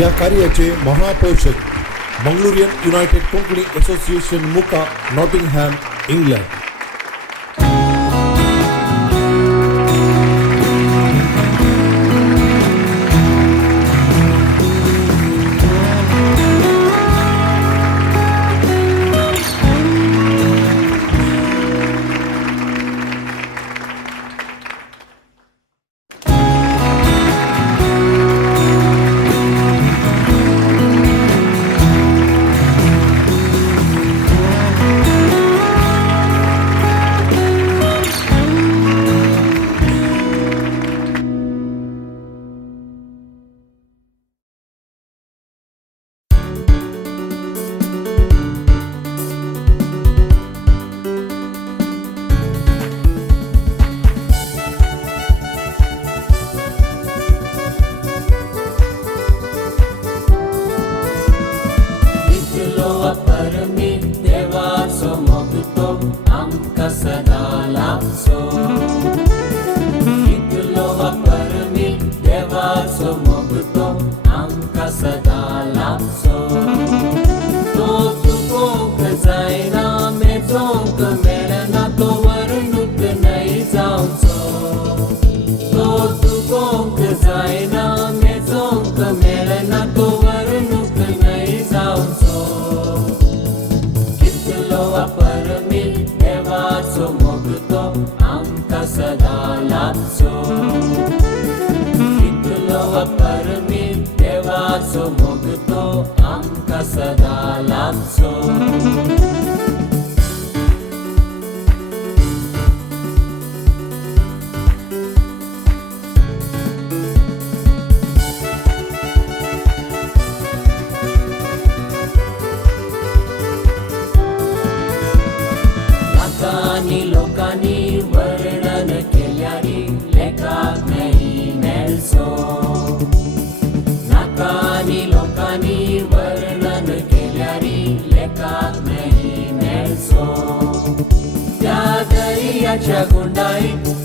या कार्याचे महापोषक मंगळुरियन United Konkani association मुका, नॉटिंगहॅम, इंग्लंड.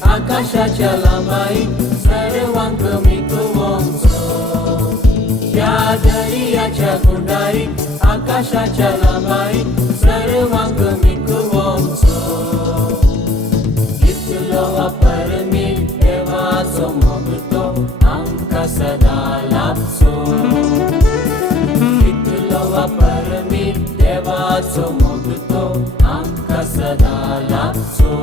आकाशाच्या लांबाई सर्वांक मिकवंसो, त्या दर्याच्या गुंडाई आकाशाच्या लांबाई सर्वांक मिकवंसो. कितलो अपरमी देवाचो मोगतो आमकां सदा लाभचो. कितलो अपरमी देवाचो मोगतो आमकां सदा लाभचो.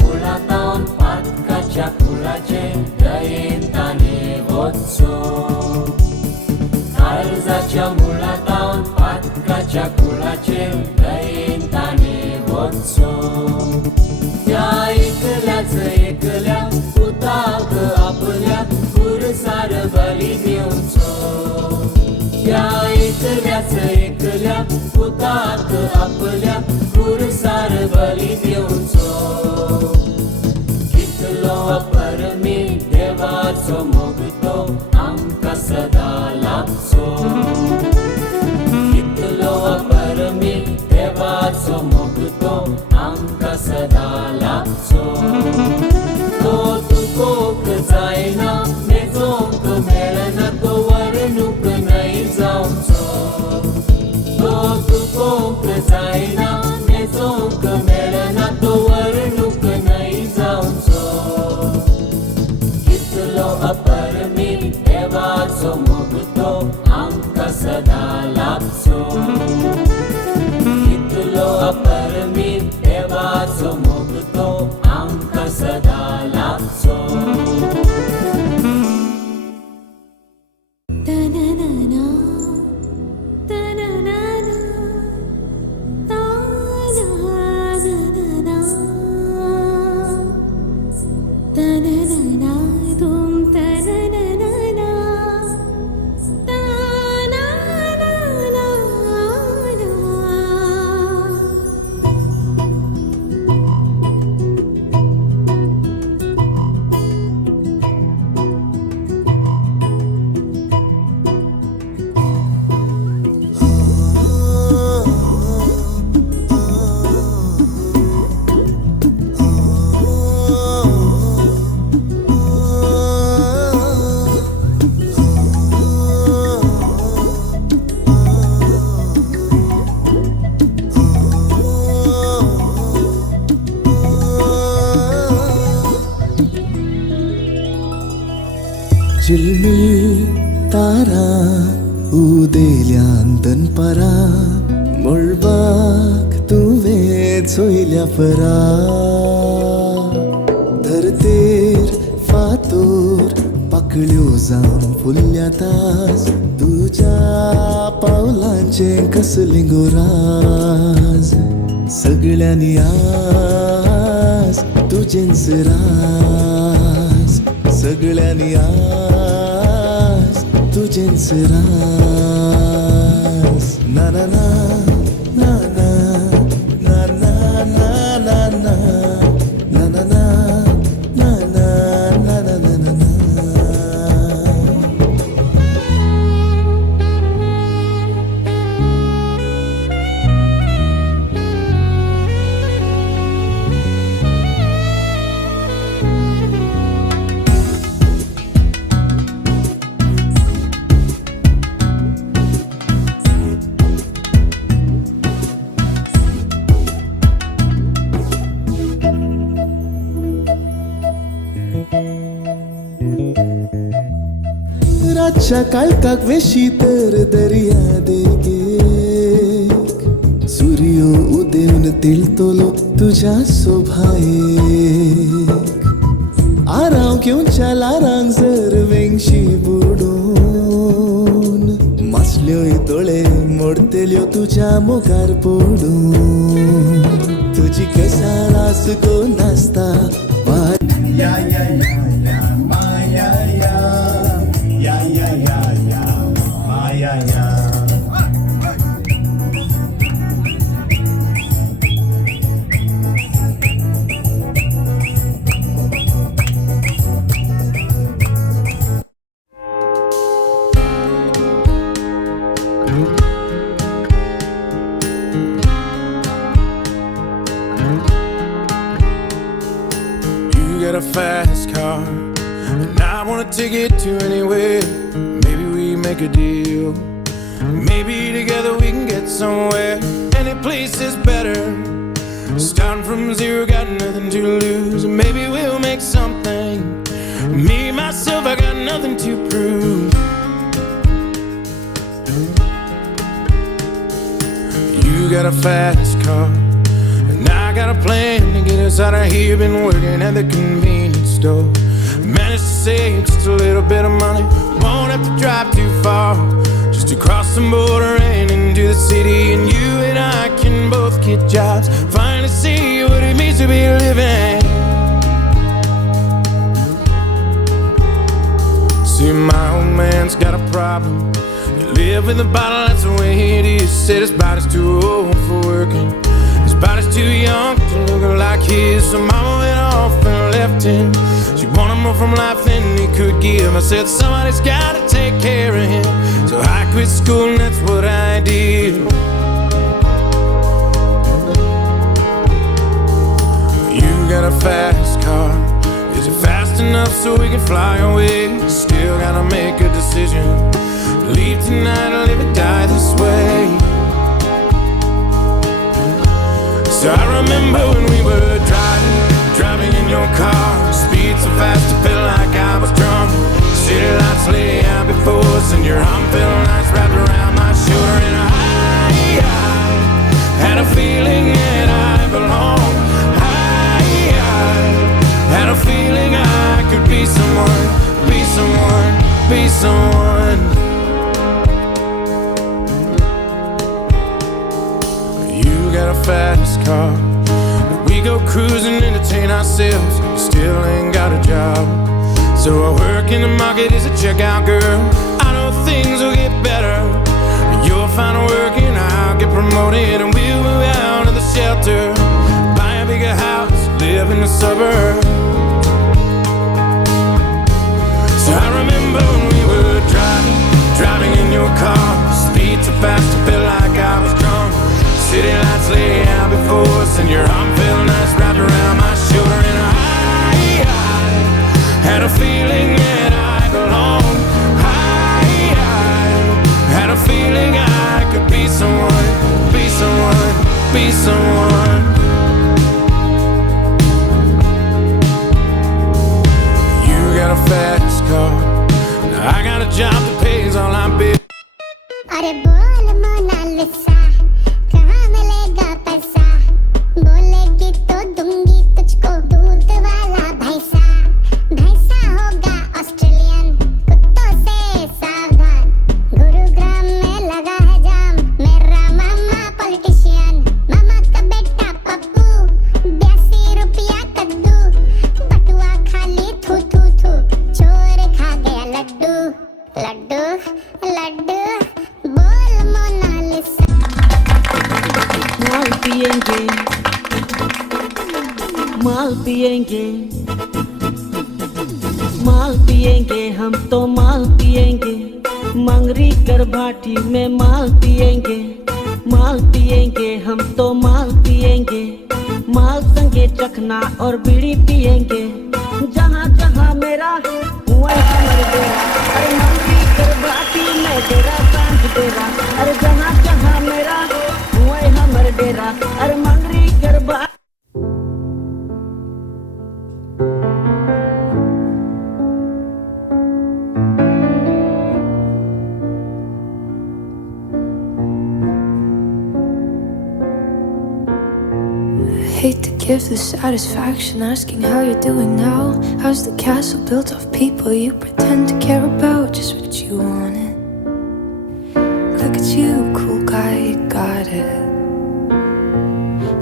मुळातावन पातकाच्या फुलाचे दयेन ताणे वचो. काळजाच्या मुळातावन पातकाच्या फुलाचे दयेन ताणे वचो. त्या एकल्याच एकल्या पुताक आपल्या खुरसार बली दिवचो. त्या एकल्याच एकल्या पुताक आपल्या खुरसार बली दिवचो. अपरमी देवाचो मोगतो आमकां सदा लाभचो. कितलो अपरमी देवाचो मोगतो आमकां सदा लाभचो. तो तुकोक जायना मेजोंक मेळना तो वर्णूक न्हय जावचो. तो तुकोक जायना मेजोंक मेळना तो वर्णूक न्हय जावचो. अपरमी देवाचो मोगतो आमकां सदा लाभचो. कितलो अपरमी देवाचो मोगतो आमकां सदा लाभचो. चिलमिल तारा उदेल्यान दनपारा मळबाक तुवें चोयल्या परा धरतेर फातोर पाकळ्यो जावन फुलल्या तास तुज्या पावलांचे कसलें गोराज सगळ्यांनी आज तुजेंच राज सगळ्यांनी आज तुजेंच राज ना ना ना ना ना ना ना ना ना ना ना ना ना ना ना ना ना ना रातच्या काळखाक वेशी तर दर्या देगेक सूर्य उदेवन तेलतलो तुझ्या सोभायेक आराव घेवन लारांक जर वेंगशी बुडून मासल्योय तोळे मोडतेल्यो तुझ्या मोगार पडून तुझी केसां आसको नासता या या या माया या या या या या माया या You got a fast car, and I wanna take it to anywhere. Maybe we make a deal. Maybe together we can get somewhere. Any place is better. Starting from zero, got nothing to lose. Maybe we'll make something. Me, myself, I got nothing to prove. You got a fast car, and I got a plan to get us out of here. Been working at the convenience store. Managed to save just a little bit of money. Won't have to drive too far, just to cross the border and into the city. And you and I can both get jobs, finally see what it means to be living. See, my old man's got a problem. You live in the bottle, that's the way it is. Said his body's too old for working, his body's too young to look like his. So mama went off and left him. She wanted more from life than he could give. I said somebody's gotta take care of him, so I quit school and that's what I did. You got a fast car, is it fast enough so we can fly away? Still gotta make a decision, leave tonight or live or die this way. So I remember when we were driving in your car. Speed so fast I felt like I was drunk. City lights lay out before us, and your arm felt nice wrapped around my shoulder. And I had a feeling that I belonged. I had a feeling I could be someone, be someone, be someone. You got a fast car, we go cruising, entertain ourselves. You still ain't got a job, so I work in the market as a checkout girl. I know things will get better. You'll find work and I'll get promoted, and we'll move out of the shelter, buy a bigger house, live in the suburbs. So I remember when we were driving in your car. Speed so fast I felt like I was drunk. City lights lay out before us, and your arm felt nice wrapped around my shoulder. And I had a feeling that I belonged. I had a feeling I could be someone, be someone, be someone. You got a fast car, पिएंगे, माल पिएंगे, माल पिएंगे, हम तो माल पिएंगे। मंगरी कर भाटी में माल पिएंगे, माल पिएंगे, हम तो माल पिएंगे। माल संगे चखना और बीड़ी पिएंगे। जहाँ जहाँ मेरा वही हमर डेरा, अरे मंगरी कर भाटी में डेरा बांध डेरा। अरे जहाँ जहाँ मेरा वही हमर डेरा, अरे मंगरी कर Bhati. Hate to give the satisfaction asking how you're doing now. How's the castle built of people you pretend to care about? Just what you wanted. Look at you, cool guy, you got it.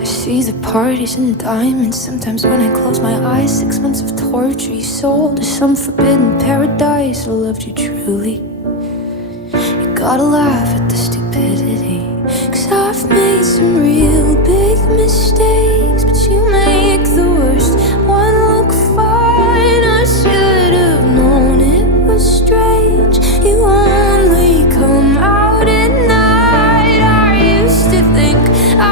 I see the parties and diamonds. Sometimes when I close my eyes, 6 months of torture you sold to some forbidden paradise. I loved you truly. You gotta laugh at the stupidity, 'cause I've made some real big mistakes, but you make the worst one look fine. I should have known it was strange. You only come out at night. I used to think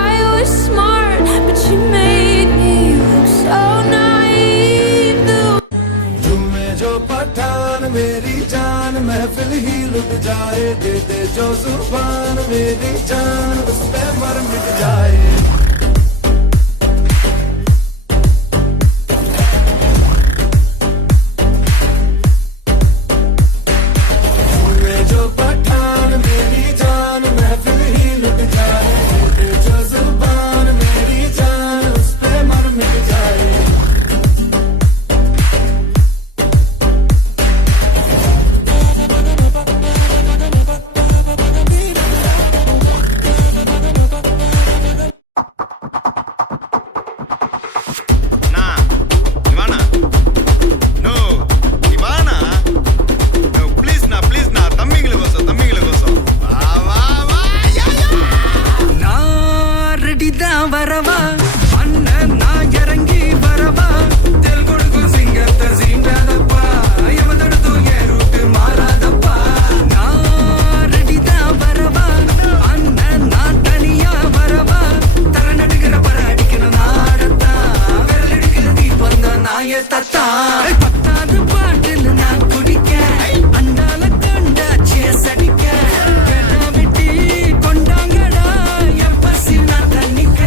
I was smart, but you made me look so naive. झूमे जो पठान मेरी जान, महफिल ही लुट जाए। दे दे जो जुबान मेरी जान, उस पे मर मिट जाए। झूमे जो पठान मेरी जान, महफिल ही लुट जाए। दे दे जो जुबान मेरी जान, उस पे मर मिट जाए। வரவா அண்ணன் நான் இறங்கி வரவா தெல் கொடுக்கும் சிங்கத்தை சீண்டாதப்பா எவதடுத்து என் ரூட்டு மாறாதப்பா நான் ரெடிதான் வரவா அண்ணன் நான் தனியா வரவா தர நடுக்கிற பர அடிக்கிற நாடத்தான் விரல் எடுக்கிற தீபம் தான் நாய தத்தா பத்தாவது பாட்டில் நான் குடிக்க அண்டால கண்டா சேஸ் அடிக்க கேட்டா விட்டி கொண்டாங்கடா என் பசி நான் தண்ணிக்க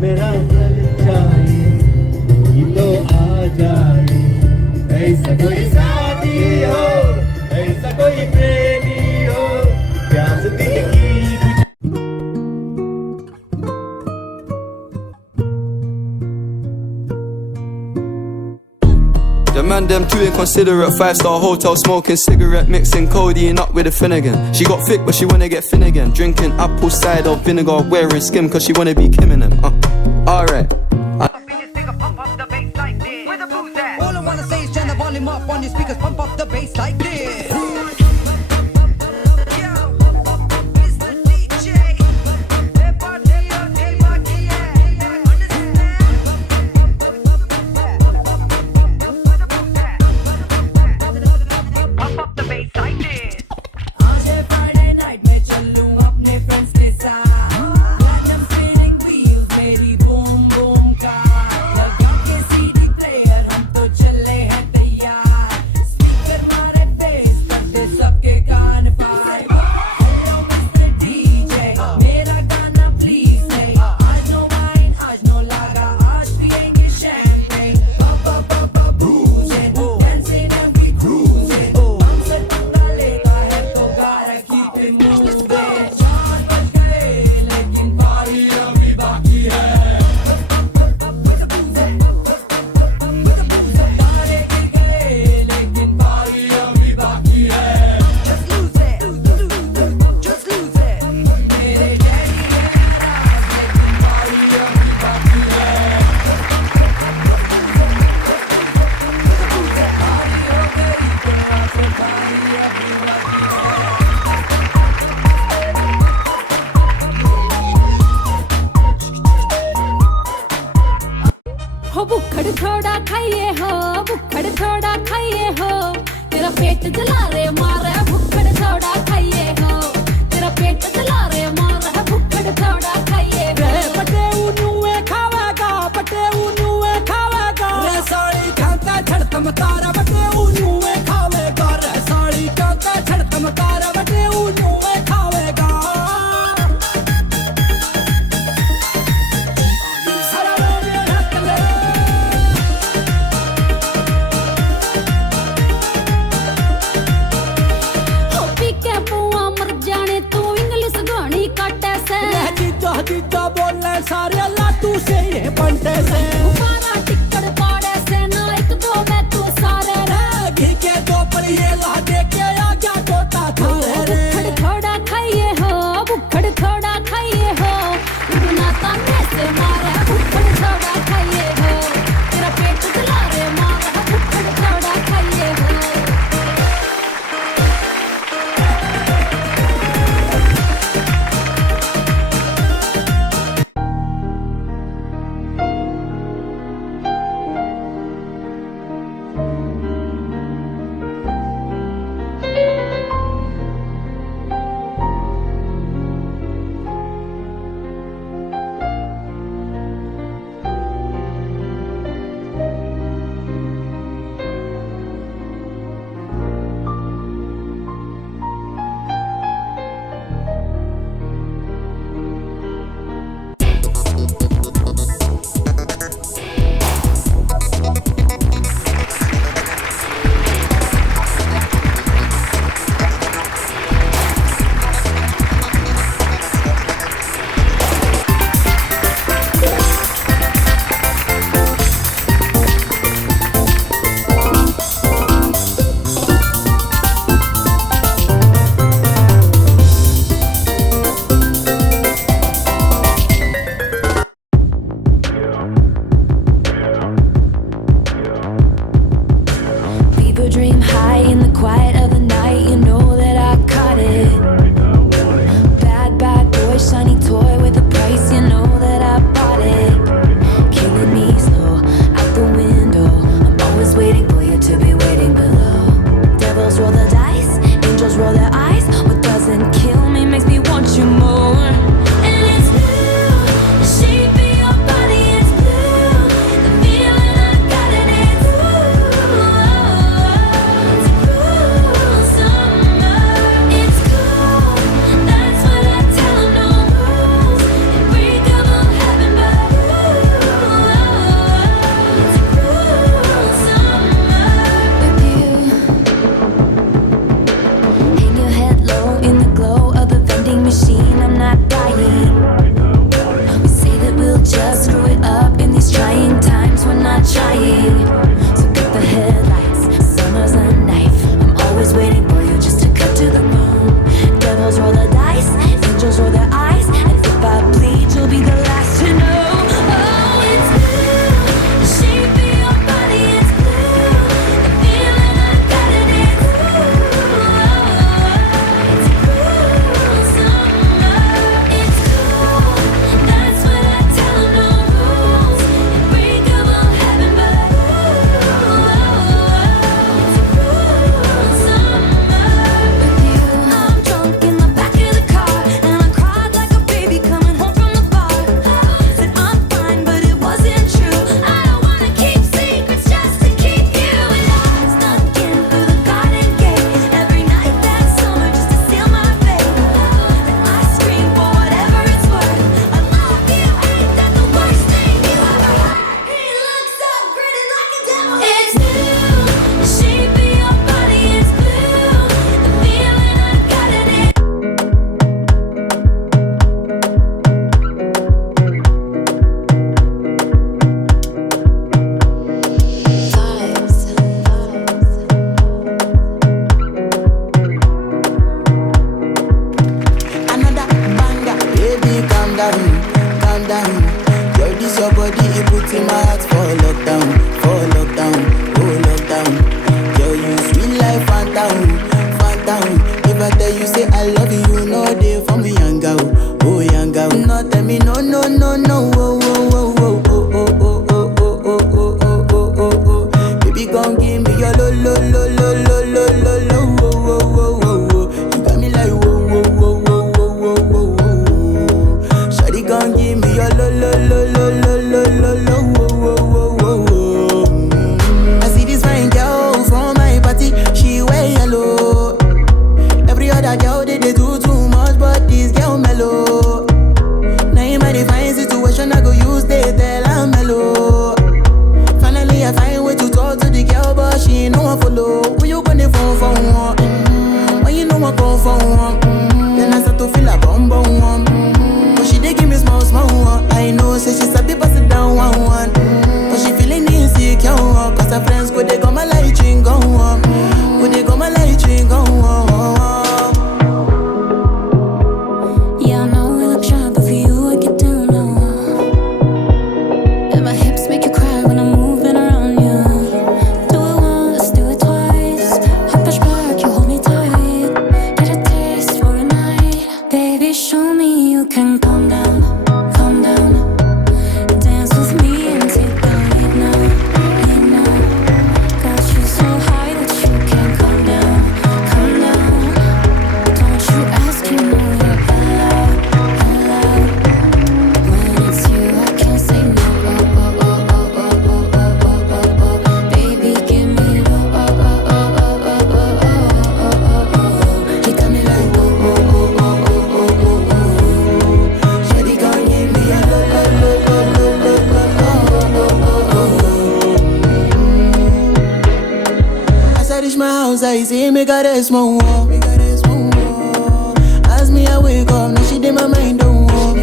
मेरा दिल चाहे ये तो आ जाए। ऐसा कोई साथी हो, ऐसा कोई प्रेमी हो, प्यास दिल की The man them too inconsiderate, 5-star hotel smoking cigarette, mixing codeine up with a Finnegan. She got thick but she wanna get thin again, drinking apple cider vinegar, wearing skim cause she wanna be Kim and them. Alright. All I wanna say is turn the volume up on your speakers, pump up the bass like this. हो बुक्खड़ थोड़ा खाइए हो, बुक्खड़ थोड़ा खाइए हो, तेरा पेट जला रे मारे बुक्खड़ थोड़ा खाइए हो, तेरा पेट जला रे मारे बुक्खड़ थोड़ा खाइए हो। पटे उनुए खावेगा, पटे उनुए खावेगा, रे साड़ी खाता छड़तम तारा बटे उनुए खावेगा, रे साड़ी खाता छड़तम तारा बटे उनुए खावेगा। जीजा बोले सारे लाटू से ये पंटे से हमारा टिक्कड़ पाड़े से ना एक दो में तू सारे रे घी के दो पर ये ला दे के आ गया टोटा थारे रे। बुक्खड़ थोड़ा खाइए हो, बुक्खड़ थोड़ा खाइए हो, बिना ताने से मारे बुक्खड़ थोड़ा खाइए हो, तेरा पेट जला रे मारे बुक्खड़ थोड़ा खाइए हो। Dream high in the quiet of the night, you know that I caught it. Bad, bad boy, shiny toy with a price, you know that I bought it. Killing me slow, out the window, I'm always waiting for you to be waiting below. Devils roll the dice, angels roll their eyes, what doesn't kill me makes me want you more. And it's blue, the shape of your body is blue, the feeling I got in it's blue. So I reach my house, I say, make her rest more. As me, I wake up, now she did my mind, don't walk.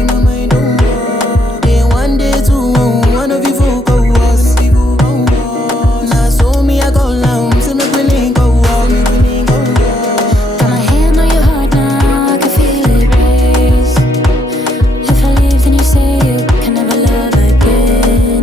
Then one day, two, one of you folk go us. Now, so me, I go down, so make me link go walk. Got my hand on your heart now, I can feel it race. If I leave, then you say you can never love again.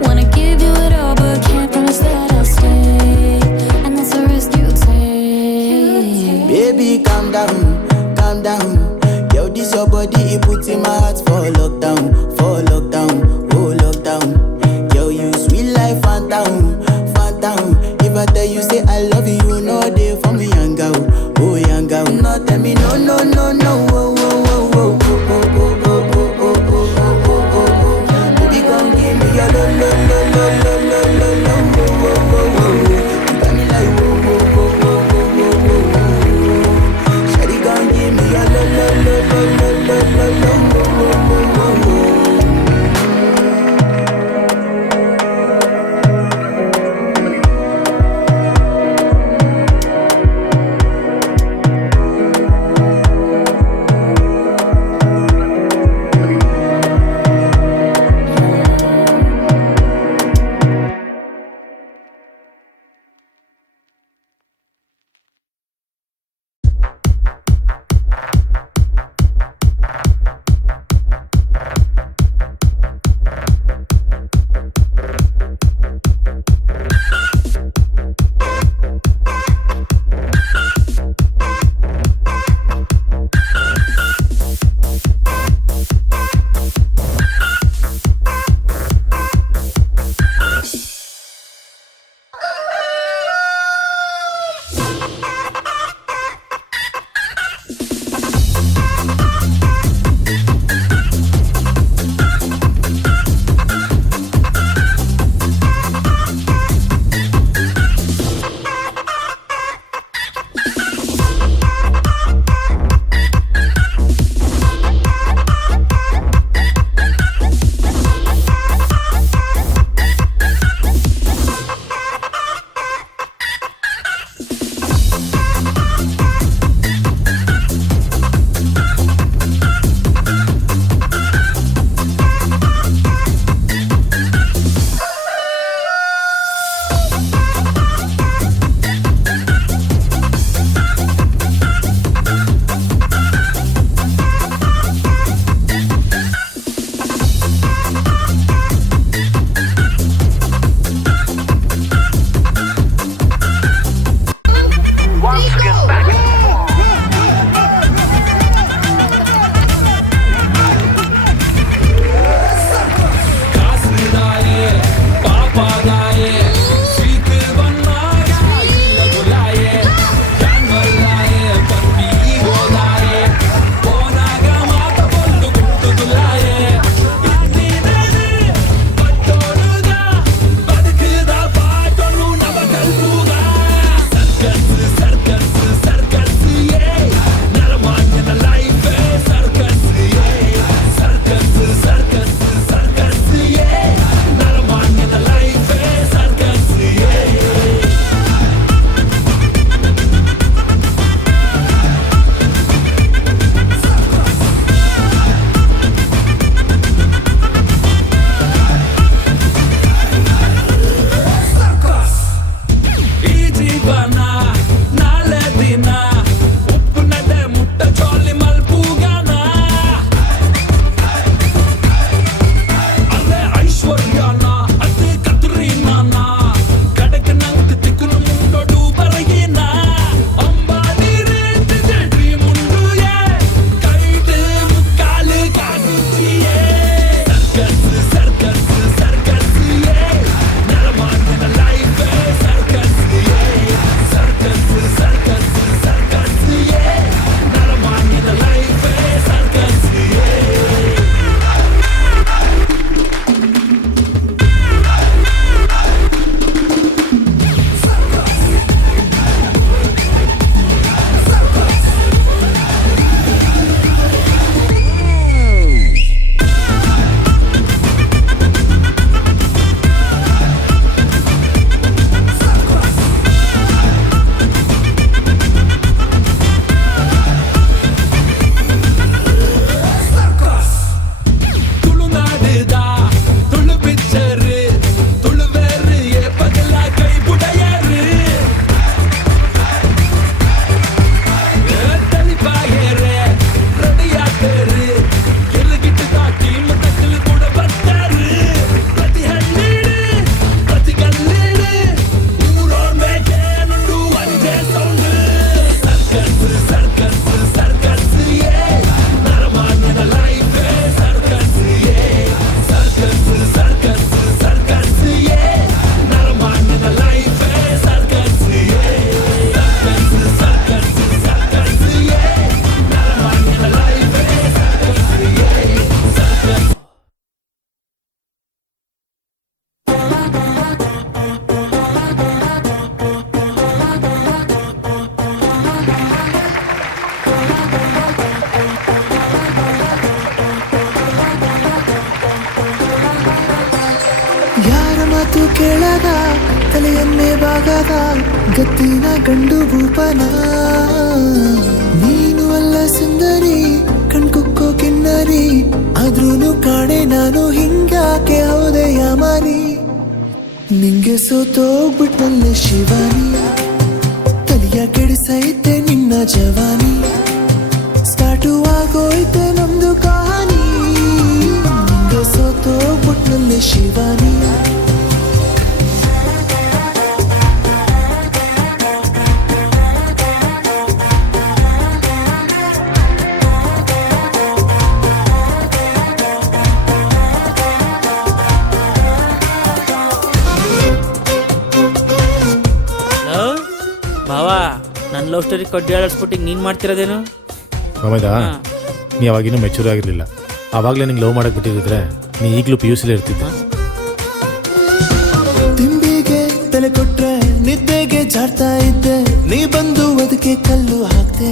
Wanna give you it all, but can't promise that I'll stay. And that's the risk you take. Baby, calm down, calm down. Yo, this your body, it puts in my heart for lockdown, oh lockdown. Yo, you sweet life, phantom, phantom. If I tell you say I love you, you know they for me, young girl, oh young girl. No, tell me no, no, no, no, oh, oh, oh, oh, oh, oh, oh, oh, oh, oh, oh, oh, oh. Baby, come give me your lo, lo, lo, lo, lo, lo, lo, lo, oh, oh, oh, oh. You got me like oh, oh, oh, oh, oh, oh, oh, oh. Shawty, come give me your lo, lo, lo, lo, lo, lo, lo, lo, oh, oh, oh, oh, oh. ಮಲಗ ತಲೆಯನ್ನೇ ಬಾಗದ ಗತ್ತಿನ ಗಂಡು ಭೂಪನ ನೀನು ಅಲ್ಲ ಸುಂದರಿ ಕಣ್ಕುಕ್ಕೋ ಕಿನ್ನರಿ ಆದ್ರೂನು ಕಾಣೆ ನಾನು ಹಿಂಗಾಕೆ ಹೌದೆಯ ಮಾರಿ ನಿಂಗೆ ಸೋತೋಗ್ಬಿಟ್ನಲ್ಲೆ ಶಿವಾನಿ ತಲಿಯ ಕೆಡಿಸೈತೆ ನಿನ್ನ ಜವಾನಿ ಸ್ಟಾರ್ಟು ಆಗೋಯ್ತೆ ನಮ್ದು ಕಹಾನಿ ನಿಂಗೆ ಸೋತೋಗ್ಬಿಟ್ನಲ್ಲೆ ಶಿವಾನಿ ಭಾವಾ ನನ್ನ ಲವ್ ಸ್ಟೋರಿ ಕಡ್ಡಿ ಆಡಿಸ್ಬಿಟ್ಟಿಗೆ ನೀನು ಮಾಡ್ತಿರೋದೇನು ಪ್ರಮೇದ ನೀ ಅವಾಗಿನ್ನೂ ಮೆಚೂರ್ ಆಗಿರಲಿಲ್ಲ ಆವಾಗಲೇ ನಿಂಗೆ ಲವ್ ಮಾಡಕ್ಕೆ ಬಿಟ್ಟಿದ್ರೆ ನೀ ಈಗಲೂ PUC ಇರ್ತಿದ್ದೆ ತಿಂಬಿಗೆ ತಲೆ ಕೊಟ್ರೆ ನಿದ್ದೆಗೆ ಜಾಡ್ತಾ ಇದ್ದೆ ನೀ ಬಂದು ಅದಕ್ಕೆ ಕಲ್ಲು ಹಾಕ್ತೆ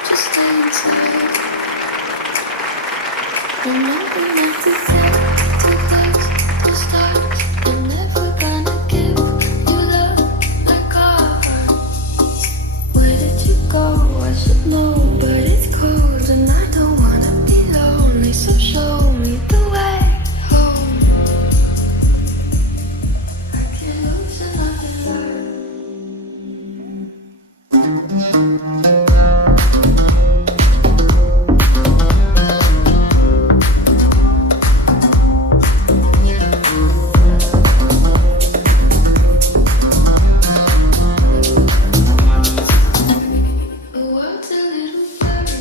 Just stay inside. Remember not to think too close to start. I'm never gonna give you love like our heart. Where did you go? I should know, but it's cold and I don't wanna be lonely. So show me the way home. I can't lose and I can learn. The world's a little blurry.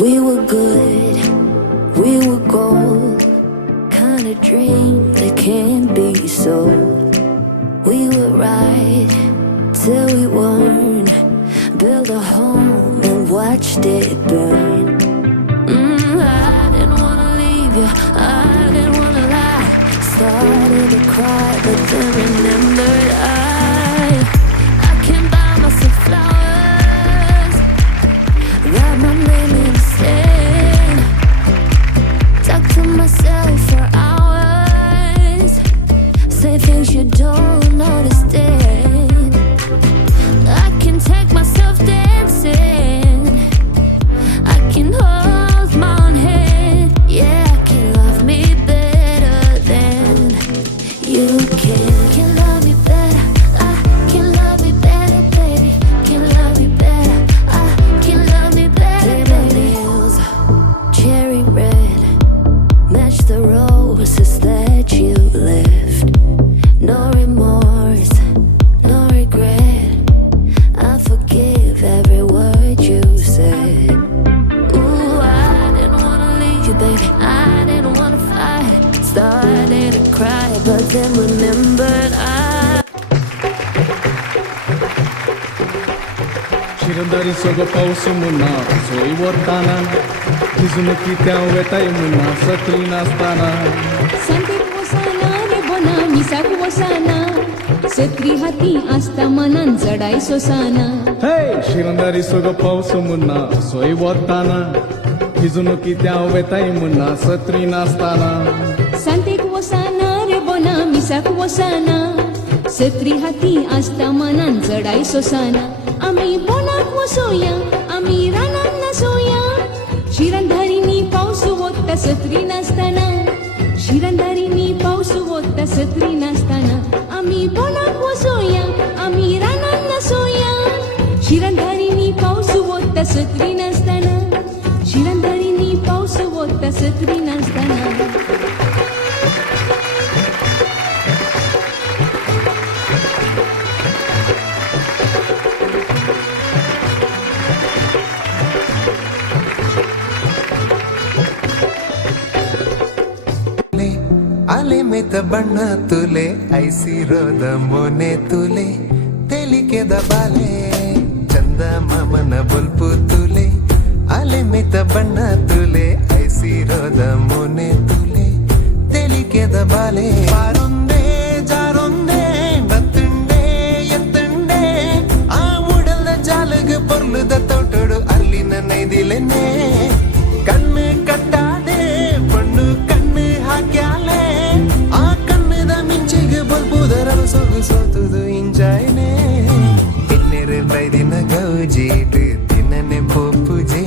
We were good, we were gold, kind of dream that can't be sold. We were right till we weren't, built a home and watched it burn. I didn't wanna leave you, I didn't wanna lie. Started to cry, but then remembered I can't buy myself flowers, write my name in sand, talk to myself for hours, say things you don't understand. I can take myself dancing, I can hold my own hand. Yeah, I can love me better than you can love me शिरंदारीसोबत पाऊस मुन्ना सोयी वरताना भिजून त्या वेताय मुन्ना सत्री नाचताना सांगते वसाना रे बोना मिसाक वसाना सत्री हाती आस्ता मनान जडाय सोसाना हे शिरंदारीसोबत पाऊस मुन्ना सोयी वरताना भिजून त्या वेताय मुन्ना सत्री नाचताना सांगते वसाना रे बोना मिसाक वसाना सत्री हाती आस्ता मनान जडाय सोसाना आम्ही बोनाक वसोया आम्ही रानात नसोया शिरंधारीनी पाऊस वोत्ता सत्री नाचताना शिरंधारीनी पाऊस वोत्ता सत्री नाचताना आम्ही बोनाक वसोया आम्ही रानात नसोया शिरंधारीनी पाऊस वोत्ता सत्री नाचताना शिरंधारीनी पाऊस वोत्ता सत्री नाचताना ಅಲೆ ಮೆತ ಬಣ್ಣ ತುಲೆ ಐಸಿರೋದ ಮೊನೆ ತುಲೆ ತೆಲಿಕೆದ ಬಾಲೆ ಚಂದ ಮಾಮನ ಬೊಲ್ಪು ತುಲೆ ಅಲೆ ಮೆತ ಬಣ್ಣ ತುಲೆ ಐಸಿರೋದ ಮೊನೆ ತುಲೆ ತೆಲಿಕೆದ ಬಾಲೆ ಬಾರೊಂದೇ ಜಾರೊಂದೇ ಬತ್ತುಂಡೆ ಎತ್ತುಂಡೆ ಆ ಉಡಲ್ದ ಜಾಲಗ ಪೊರ್ಲುದ ತೋಟಡು ಅಲ್ಲಿನ ನೈದಿಲೆನೆ ಕಣ್ಣು ಕಟ್ಟಾದೆ ಪಣ್ಣು ಕಣ್ಣು ಹಾಕ್ಯಾಲೆ ಆ ಕಣ್ಣದ ಮಿಂಚಿಗೆ ಬಲ್ಬುದರ ಸೊಗು ಸೋತುದು ಇಂಜಾಯ್ನೆ ಇನ್ನೆರೆ ಬೈದಿನ ಗೌಜೀಟ್ ದಿನನೆ ಪೋಪುಜೆ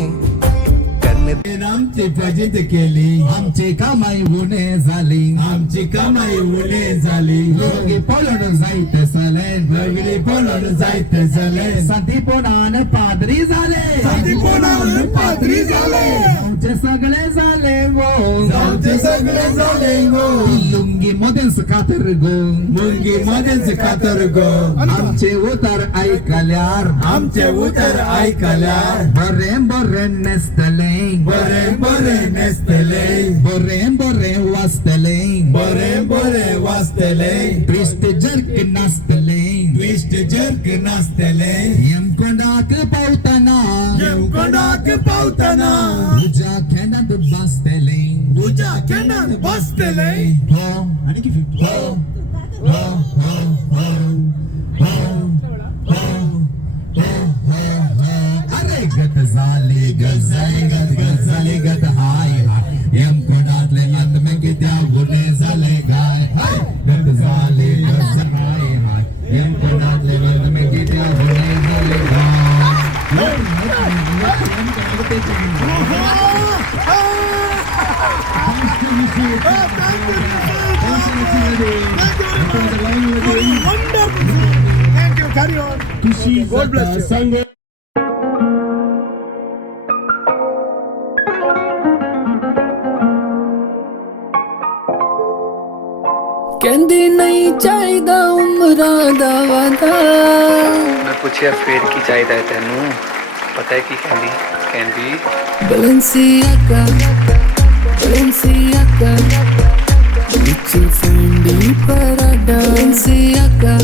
आमची फजित केली आमची कमाई उणे झाली आमची कमाई उणे झाली योगी पळून जायत झाले भगिनी पळून जायत झाले संदीपोनान पादरी झाले संदीपोनान पादरी झाले आमचे सगळे झाले गो आमचे सगळे झाले गो लुंगी मध्येच कातर गो मुंगी मध्येच कातर गो आमचे उतार ऐकल्यार आमचे उतार ऐकल्यार बरे बरे नेसतले बरे बरे नेसतले बरे बरे वाचतले बरे बरे वाचतले ट्विस्ट जर्क नाचतले ट्विस्ट जर्क नाचतले यमकोंडाक पावताना तुझ्या खेळात बसतले तुझ्या खेळात बसतले हो आणि की हो हो हो हो हो अरे गत झाले गजाई गजाली गत हाय यम कोडातले अंत में कित्या गुने झाले गाय गत झाले गजाई हाय यम कोडातले अंत में कित्या गुने झाले Thank you, carry on. God bless you. कहंदी नहीं चाहिदा उमरा दा वादा मैं पूछया फिर की चाहिदा है तेनू पता है की कहंदी कहंदी Balenciaga बिच फैंडी पराडा Balenciaga